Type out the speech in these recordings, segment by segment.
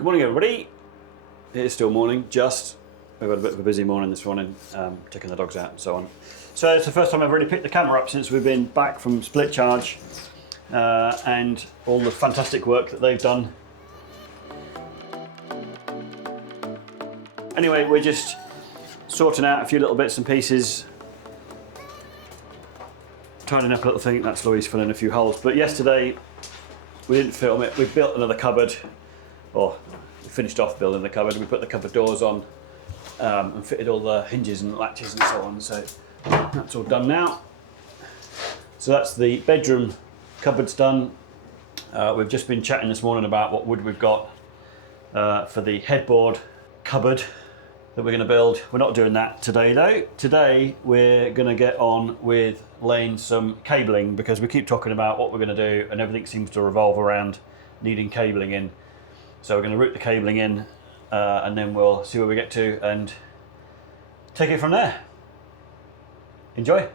Good morning, everybody. It is still morning, just. We've had a bit of a busy morning this morning, taking the dogs out and so on. So it's the first time I've really picked the camera up since we've been back from split charge and all the fantastic work that they've done. Anyway, we're just sorting out a few little bits and pieces, tidying up a little thing. That's Louise filling a few holes. But yesterday we didn't film it. We built another cupboard, or we finished off building the cupboard. We put the cupboard doors on and fitted all the hinges and latches and so on. So that's all done now. So that's the bedroom cupboards done. We've just been chatting this morning about what wood we've got for the headboard cupboard that we're going to build. We're not doing that today though. Today we're going to get on with laying some cabling, because we keep talking about what we're going to do and everything seems to revolve around needing cabling in. So we're going to route the cabling in and then we'll see where we get to and take it from there. Enjoy.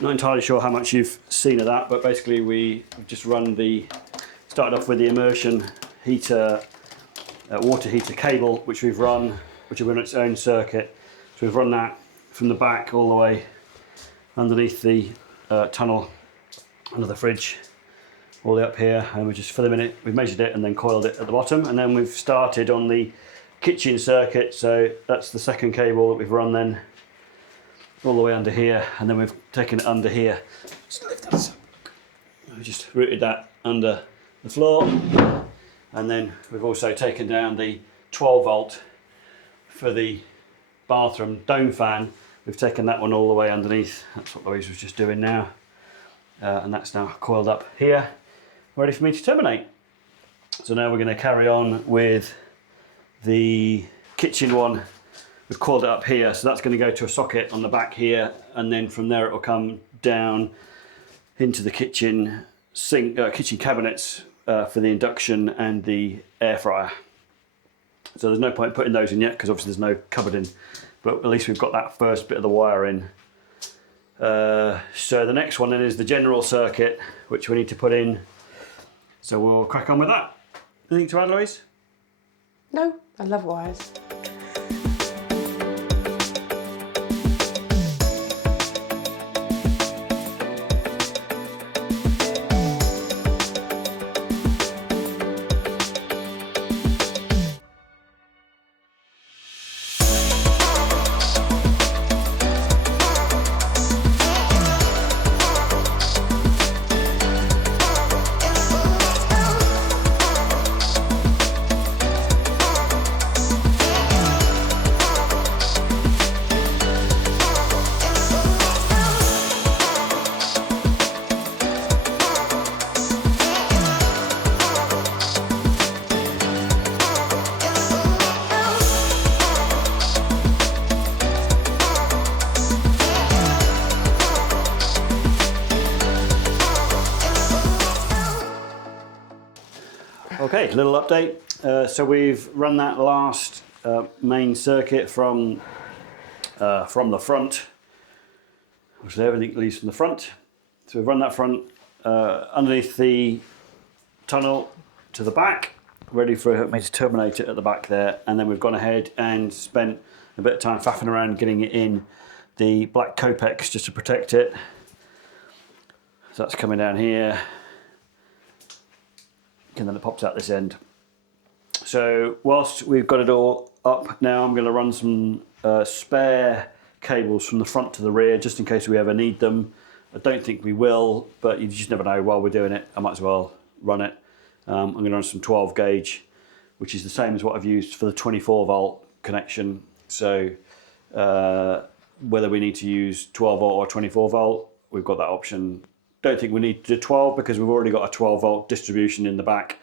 Not entirely sure how much you've seen of that, but basically we've just started off with the immersion heater, water heater cable, which we've run on its own circuit. So we've run that from the back all the way underneath the tunnel, under the fridge, all the way up here, and we're just filling it. We've measured it and then coiled it at the bottom, and then we've started on the kitchen circuit. So that's the second cable that we've run then, all the way under here, and then we've taken it under here. Just lift that up. We've just routed that under the floor, and then we've also taken down the 12 volt for the bathroom dome fan. We've taken that one all the way underneath. That's what Louise was just doing now, and that's now coiled up here, ready for me to terminate. So now we're going to carry on with the kitchen one. We've coiled it up here, so that's going to go to a socket on the back here, and then from there it will come down into the kitchen sink, kitchen cabinets for the induction and the air fryer. So there's no point putting those in yet, because obviously there's no cupboard in, but at least we've got that first bit of the wire in. So the next one then is the general circuit, which we need to put in. So we'll crack on with that. Anything to add, Louise? No, I love wires. Okay, little update. So we've run that last main circuit from the front. Obviously everything leaves from the front. So we've run that front underneath the tunnel to the back, ready for me to terminate it at the back there, and then we've gone ahead and spent a bit of time faffing around getting it in the black Copex just to protect it. So that's coming down here, and then it pops out this end. So whilst we've got it all up now, I'm going to run some spare cables from the front to the rear just in case we ever need them. I don't think we will, but you just never know. While we're doing it, I might as well run it. I'm going to run some 12 gauge, which is the same as what I've used for the 24 volt connection. So whether we need to use 12 volt or 24 volt, we've got that option. Don't think we need to do 12 because we've already got a 12 volt distribution in the back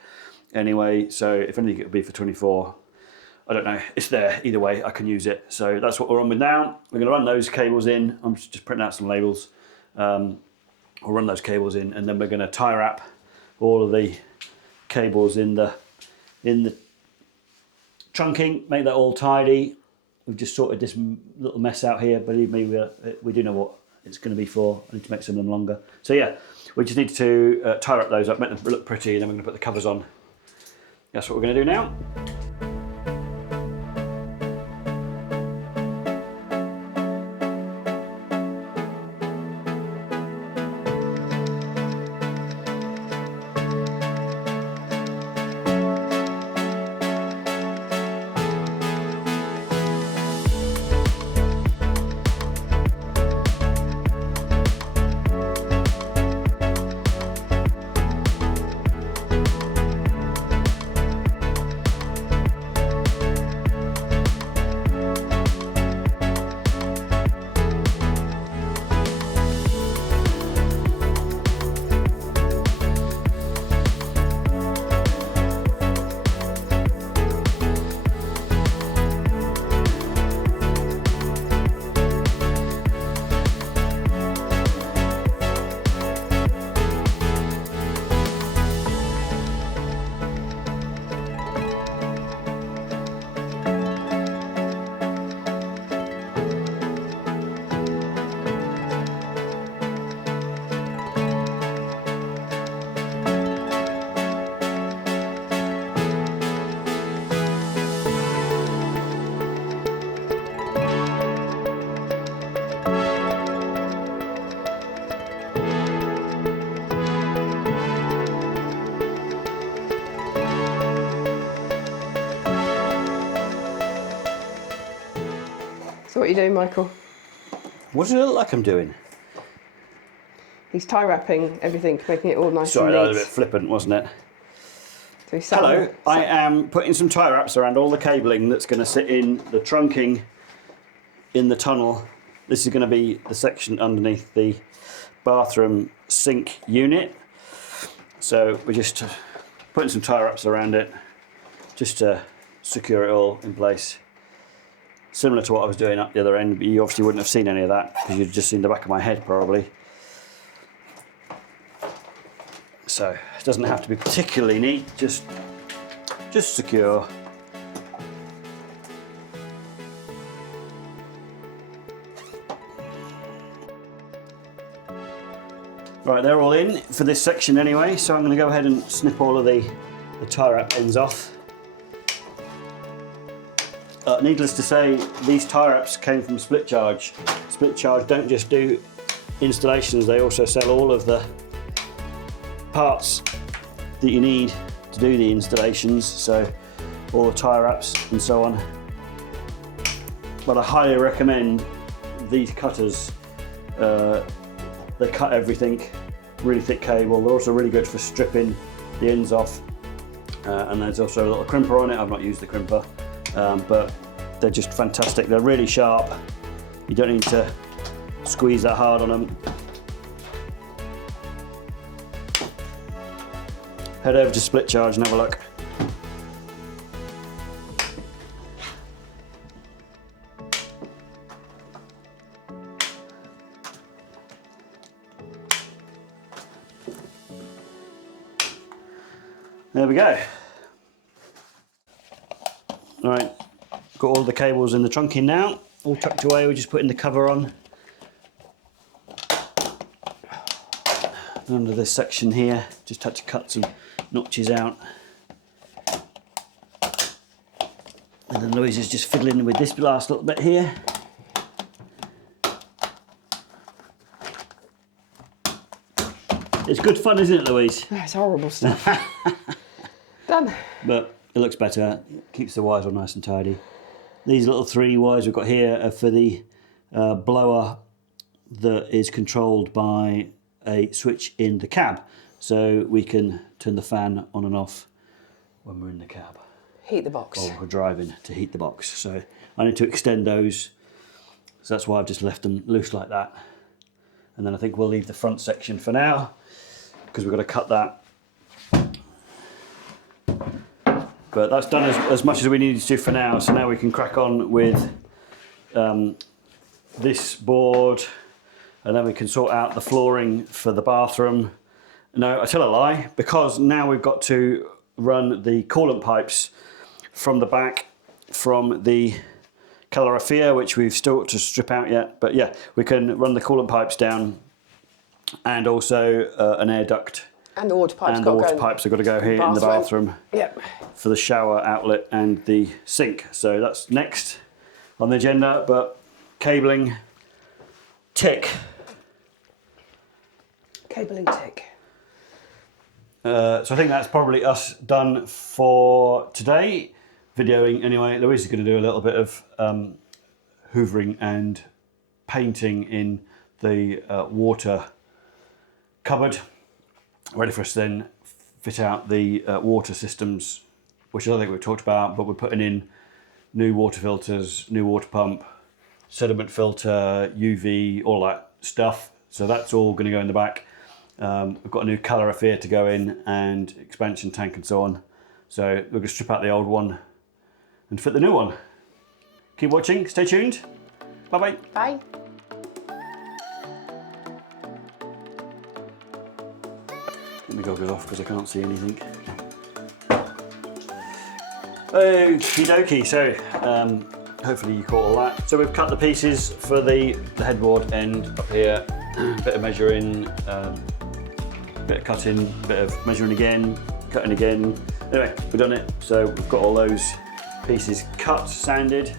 anyway. So if anything, it would be for 24. I don't know, it's there either way, I can use it. So that's what we're on with now. We're going to run those cables in. I'm just printing out some labels. We'll run those cables in, and then we're going to tie wrap all of the cables in the trunking, make that all tidy. We've just sorted this little mess out here. Believe me, we do know what it's going to be for. I need to make some of them longer. So yeah, we just need to tie wrap those up, make them look pretty, and then we're going to put the covers on. That's what we're going to do now. So what are you doing, Michael? What does it look like I'm doing? He's tie wrapping everything, making it all nice Sorry, and that neat. was a bit flippant, wasn't it? So he's sat Hello, there- I am putting some tie wraps around all the cabling that's going to sit in the trunking in the tunnel. This is going to be the section underneath the bathroom sink unit. So we're just putting some tie wraps around it just to secure it all in place. Similar to what I was doing up the other end, but you obviously wouldn't have seen any of that because you'd just seen the back of my head probably. So it doesn't have to be particularly neat, just secure. Right, they're all in for this section anyway, so I'm going to go ahead and snip all of the tie wrap ends off. Needless to say, these tie wraps came from Split Charge. Split Charge don't just do installations, they also sell all of the parts that you need to do the installations, so all the tie wraps and so on. But I highly recommend these cutters. They cut everything, really thick cable. They're also really good for stripping the ends off. And there's also a little crimper on it. I've not used the crimper, but they're just fantastic. They're really sharp. You don't need to squeeze that hard on them. Head over to Split Charge and have a look. There we go. All right, got all the cables in the trunking now, all tucked away. We're just putting the cover on. under this section here. Just had to cut some notches out. And then Louise is just fiddling with this last little bit here. It's good fun, isn't it, Louise? Oh, it's horrible stuff. Done. But it looks better. It keeps the wires all nice and tidy. These little 3 wires we've got here are for the blower that is controlled by a switch in the cab. So we can turn the fan on and off when we're in the cab. Heat the box. Or we're driving to heat the box. So I need to extend those. So that's why I've just left them loose like that. And then I think we'll leave the front section for now, because we've got to cut that. But that's done as much as we needed to for now. So now we can crack on with this board, and then we can sort out the flooring for the bathroom. No, I tell a lie, because now we've got to run the coolant pipes from the back from the calorifier, which we've still got to strip out yet. But yeah, we can run the coolant pipes down, and also an air duct. And the water pipes. And the water pipes have got to go here in the bathroom. Yep. For the shower outlet and the sink. So that's next on the agenda, but cabling, tick. Cabling tick. So I think that's probably us done for today. Videoing anyway. Louise is going to do a little bit of hoovering and painting in the water cupboard, ready for us to then fit out the water systems, which I don't think we've talked about, but we're putting in new water filters, new water pump, sediment filter, UV, all that stuff. So that's all going to go in the back. We've got a new calorifier to go in, and expansion tank and so on. So we're going to strip out the old one and fit the new one. Keep watching, stay tuned. Bye-bye. Bye. Let me goggles off because I can't see anything. Okie dokie, so hopefully you caught all that. So we've cut the pieces for the headboard end up here. Bit of measuring, bit of cutting, bit of measuring again, cutting again. Anyway, we've done it. So we've got all those pieces cut, sanded.